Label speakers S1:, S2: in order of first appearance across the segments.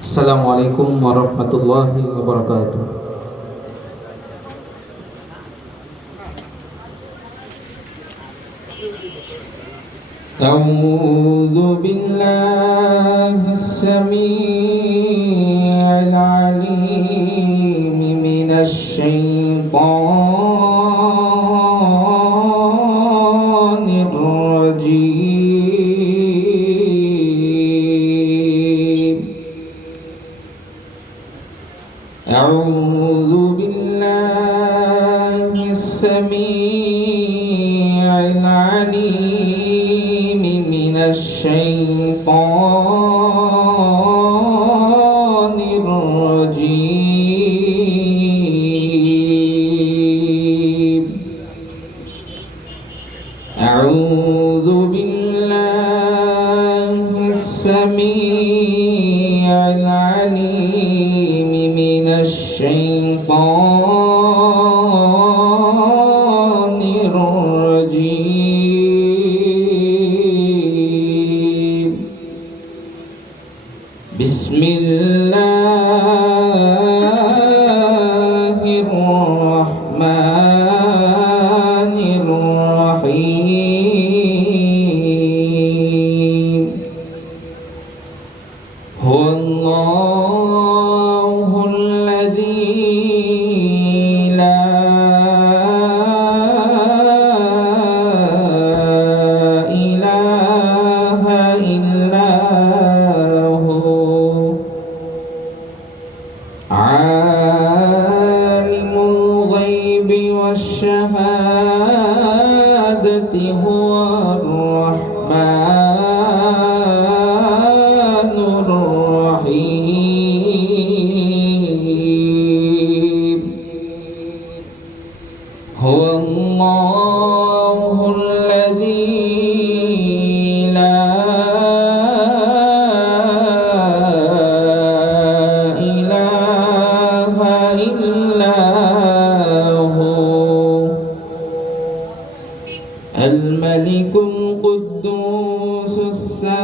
S1: السلام عليكم ورحمة الله وبركاته أعوذ بالله السميع العليم من الشيطان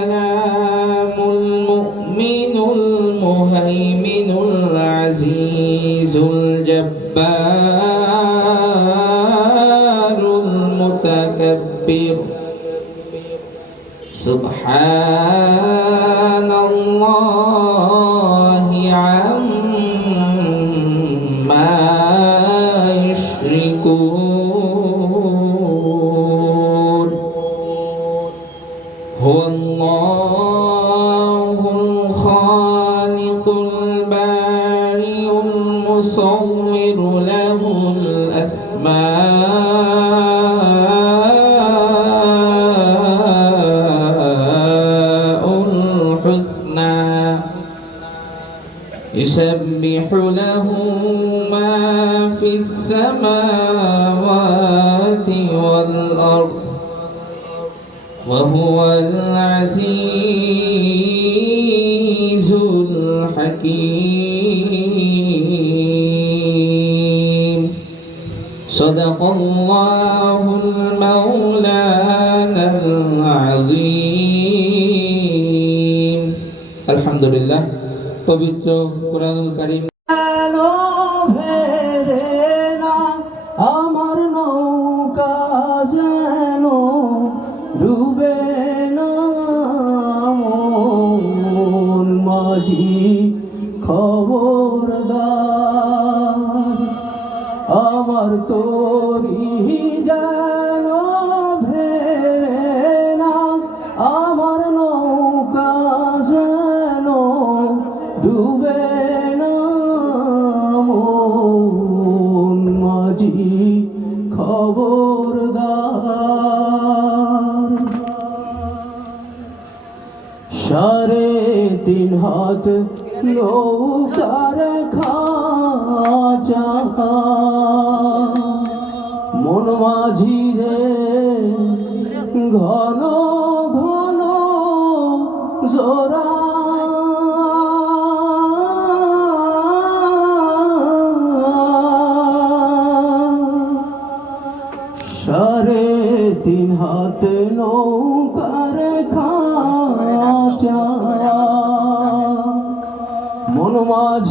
S1: السلام المؤمن المهيمن العزيز الجبار المتكبر. سبحان يسبح له ما في السماوات والأرض وهو العزيز الحكيم. صدق الله المولانا العظيم. الحمد لله. পবিত্র কোরআনুল কারীম।
S2: আমার নৌকা যেন ডুবে মাঝি খবরদার আমার তোরি যেন হাত নৌকার খাঁচা। মন মাঝি রে ঘন মন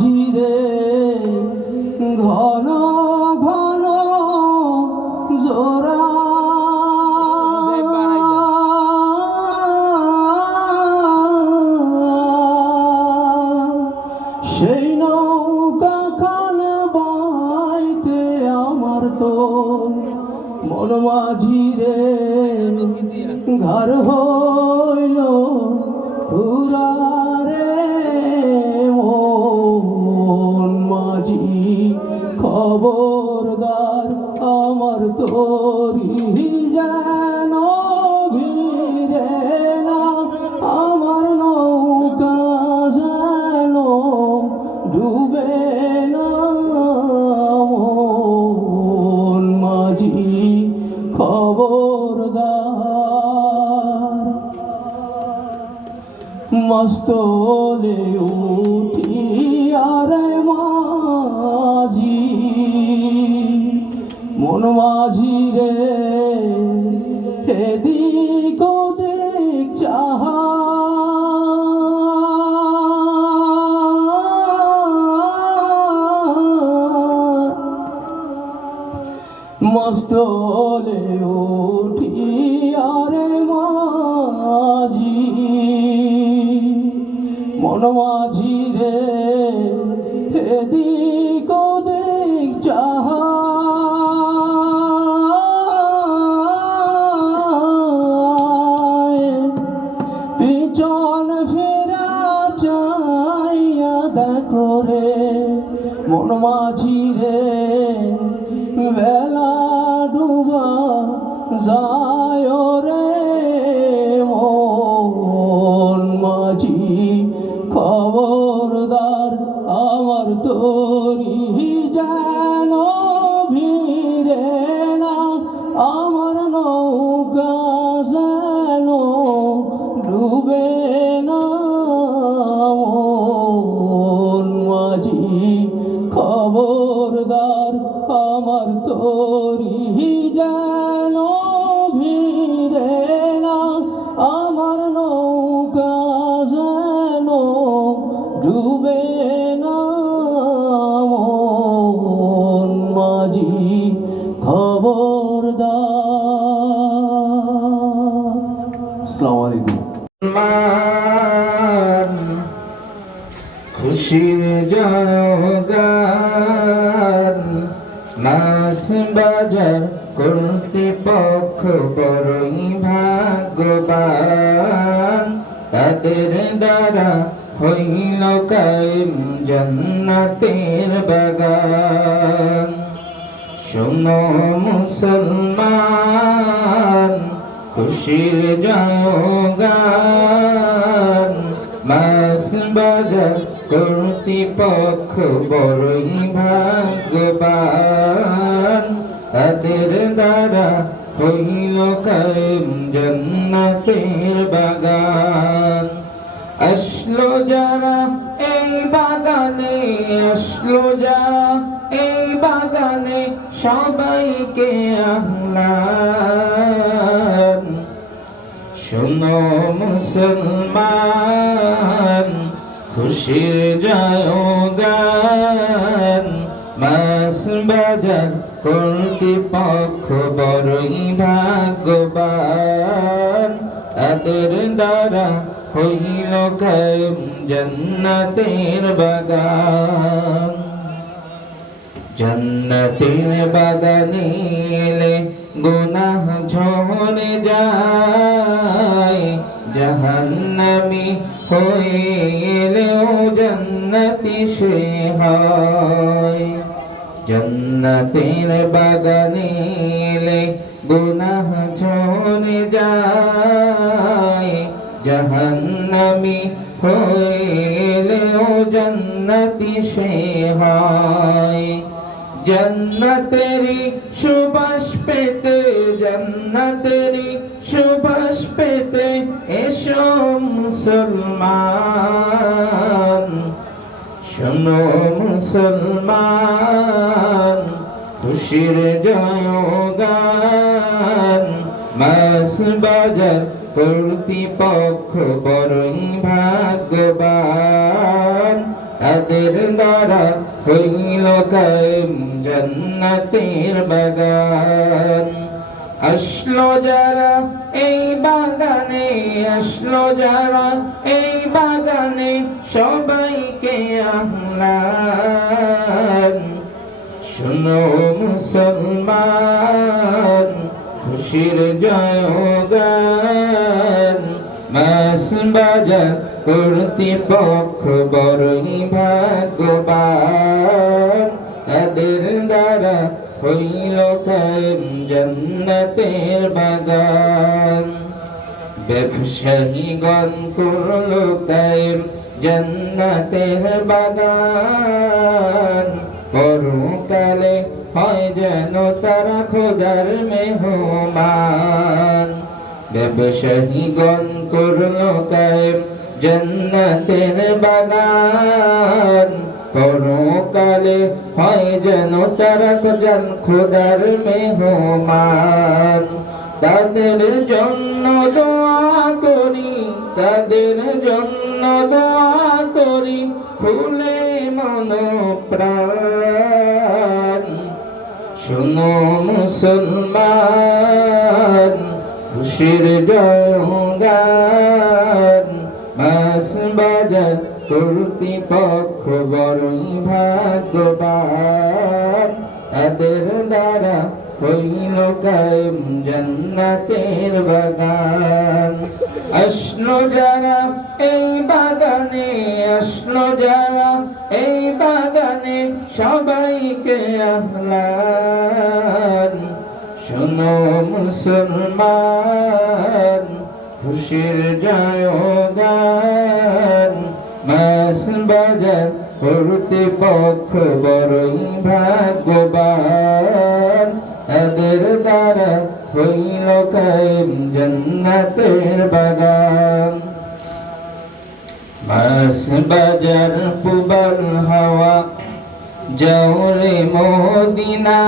S1: মুসলমান, খুশির জয়গান। মাস বাজার কর্তৃপক্ষ বড়ই ভাগ্যবান। তাদের দ্বারা হইল কায়েম জান্নাতের বাগান। আসলো যারা এই বাগানে, আসলো যারা এই বাগানে সবাইকে আহ্লান শোনো মুসলমান খুশির জয়গান মাস বাজার কর্তৃপক্ষ বড়ই ভাগ্যবান। তাদের দ্বারা হইল কায়েম জান্নাতের বাগান। জন্নতের বাগানে এলে গুনাহ ঝরে যায়। জাহান্নামি এলেও জন্নতি সে হয়। জন্নতের বাগানে এলে গুনাহ ঝরে যায়। জাহান্নামি এলেও জন্নতি সে হয়। জন্নতেরি সুবাস পেতে জন্নতেরি সুবাস পেতে এসো মুসলমান। শোনো মুসলমান, খুশির জয়গান। মাস বাজার কর্তৃপক্ষ বড়ই ভাগ্যবান। তাদের দ্বারা হইল কায়েম জান্নাতের বাগান। আসলো যারা এই বাগানে, আসলো যারা এই বাগানে সবাইকে আহ্লান। শোনো মুসলমান, খুশির জয়গান। মাস বাজার কর্তৃপক্ষ বড়ই ভাগ্যবান। তাদের দ্বারা হইল জান্নাতের বাগান। ব্যবসায়ীগণ করল কায়েম জন্নতের বাগান। পরকালে হয় যেন তারা খোদার মেহমান। ব্যবসায়ীগণ করল কায়েম জান্নাতের বাগান। পরকালে হয় যেন তারা জান খোদার মেহমান। তাদের জন্য দোয়া করি, তাদের জন্য দোয়া করি, খুলে মন প্রাণ শুনো মুসলমান, খুশির জয়গান মাস বাজার কর্তৃপক্ষ বড়ই ভাগ্যবান। তাদের দ্বারা হইল কায়েম জান্নাতের বাগান। আসলো যারা এই বাগানে, আসলো যারা এই বাগানে সবাইকে আহ্লান শোনো মুসলমান খুশির জয়গান, মাস বাজার করতে কর্তৃপক্ষ বড়ই ভাগ্যবান। তাদের দ্বারা হইল কায়েম জান্নাতের বাগান। মাস বাজার পুবাল হাওয়া যাওরে মদিনায়।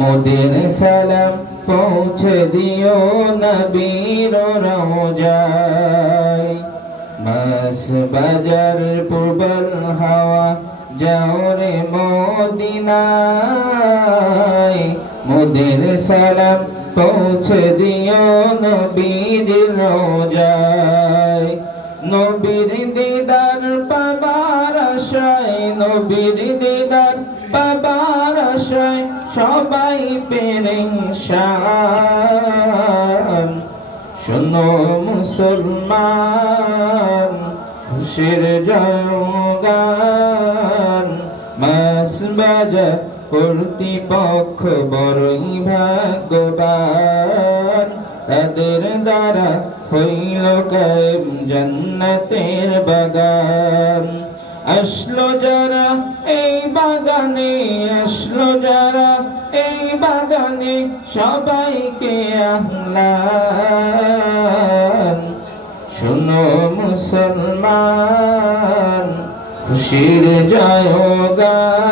S1: মোদের সালাম পৌঁছে দিও নবীর রোজায় মাস বাজার পুবাল হাওয়া যাওরে মদিনায়। মোদের সালাম পৌঁছে দিও নবীর রোজায় নবীর দিদার পাবার আশায়, নবীর দিদার পাবার আশায় সবাই পেরেশান শোনো মুসলমান খুশির জয়গান মাস বাজার কর্তৃপক্ষ বড়ই ভাগ্যবান। তাদের দ্বারা হইল কায়েম জান্নাতের বাগান। আসলো যারা এই বাগানে, আসলো যারা এই বাগানে সবাইকে আহ্লান শোনো মুসলমান, খুশির জয়গান।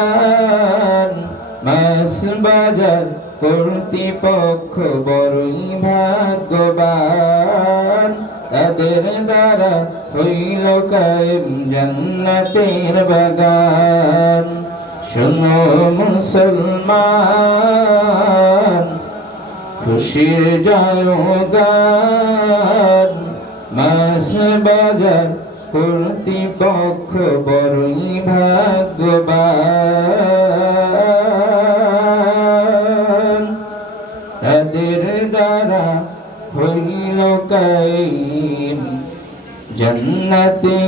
S1: মাস বাজার কর্তৃপক্ষ বড়ই ভাগ্যবান। তাদের দ্বারা হইল কায়েম জান্নাতের বাগান। শোনো মুসলমান খুশির জয়গান মাস বাজার কর্তৃপক্ষ বড়ই ভাগ্যবান। জন্নতের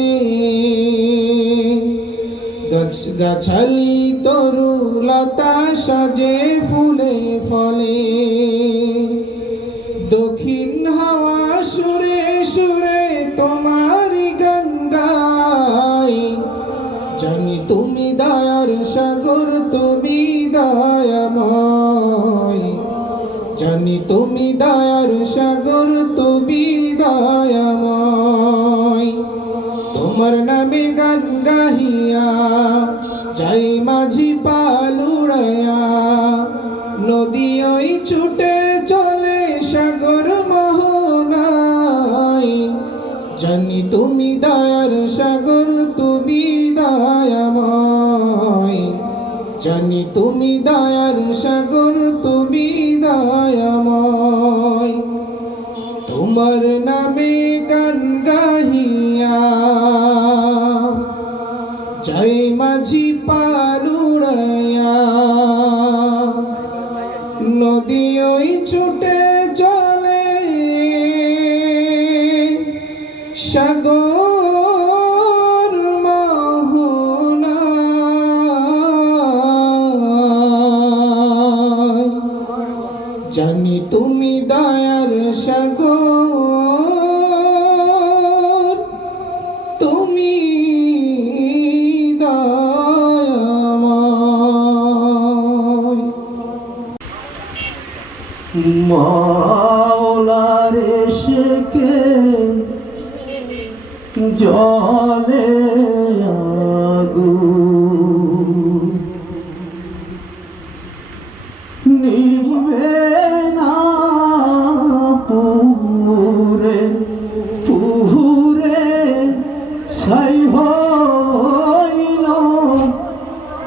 S3: গাছ, গাছালি তরু লতা সাজে ফুলে ফলে। দক্ষিণ হাওয়া সুরে সুরে তোমার গান গাই। জানি তুমি দয়ার সাগর, তুমি দয়াময়। জানি তুমি দয়ার সাগর, তুমি দয়াময়। নামে গান গাহিয়া, যাই মাঝি পালুড়ায়া নদী ওই ছুটে চলে সাগর মোহনাই জানি তুমি দয়ার সাগর, তুমি দয়াময়। জানি তুমি দয়ার সাগর, তুমি দয়াময়। তোমার সাগর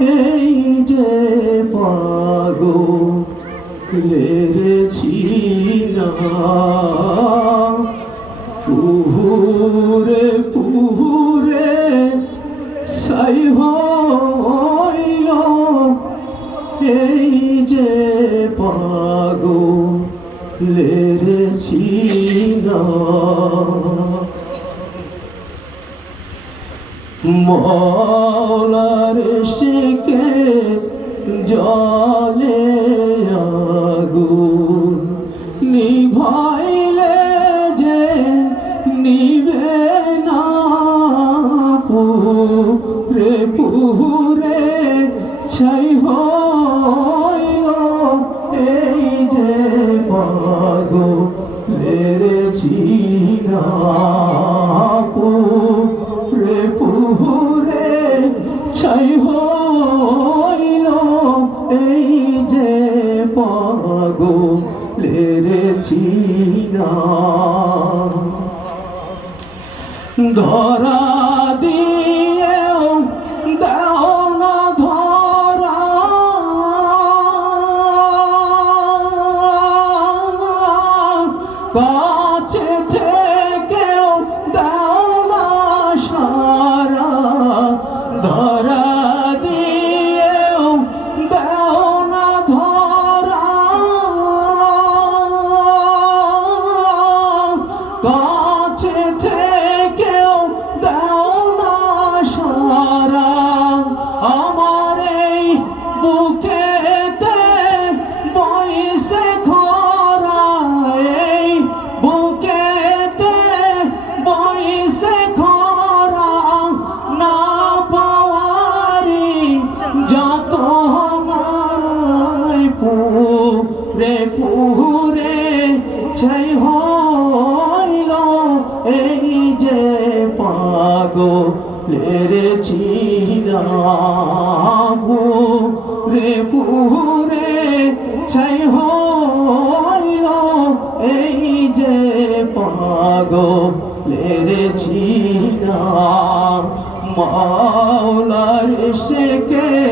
S2: এই যে পাগো না পুহুরে পুহুরে সাই হইল এই যে পাগো লেরেছি না Oh. মাওলার শেকে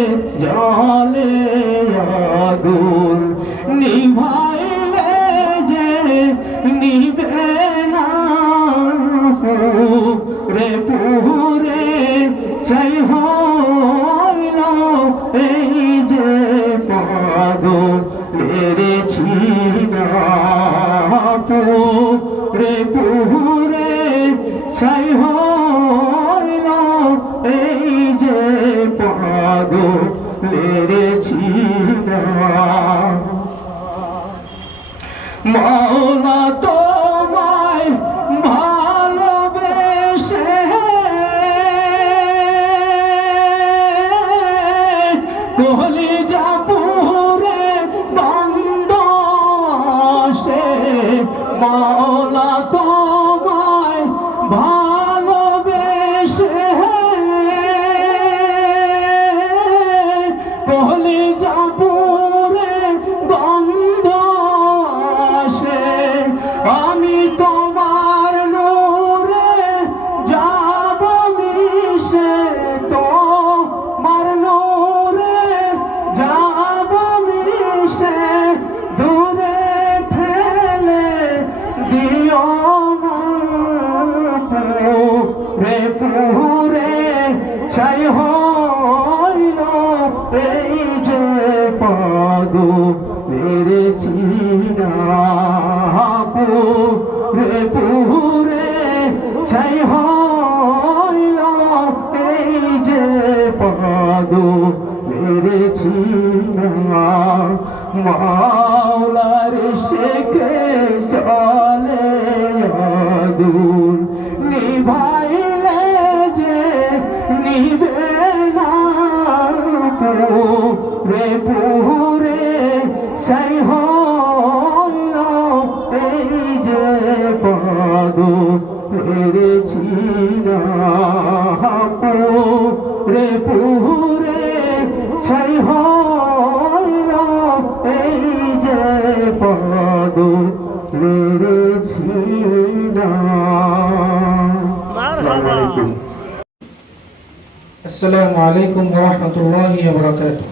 S3: السلام عليكم ورحمة الله وبركاته.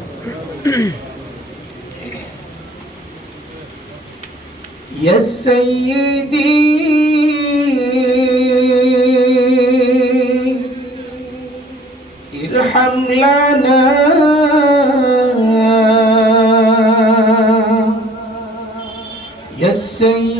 S3: يا سيدي ارحم لنا. يا سيدي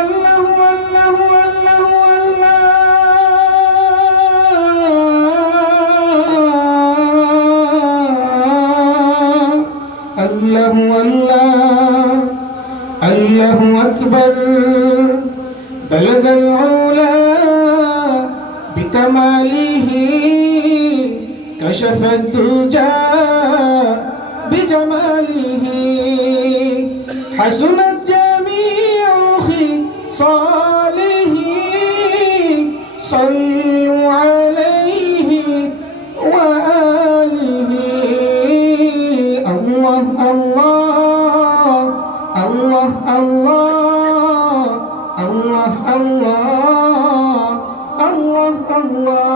S3: كشف الدجى بجماله. حسنت جميع خصاله. صلوا عليه وآله. الله الله الله الله الله الله الله الله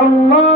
S3: আল্লাহ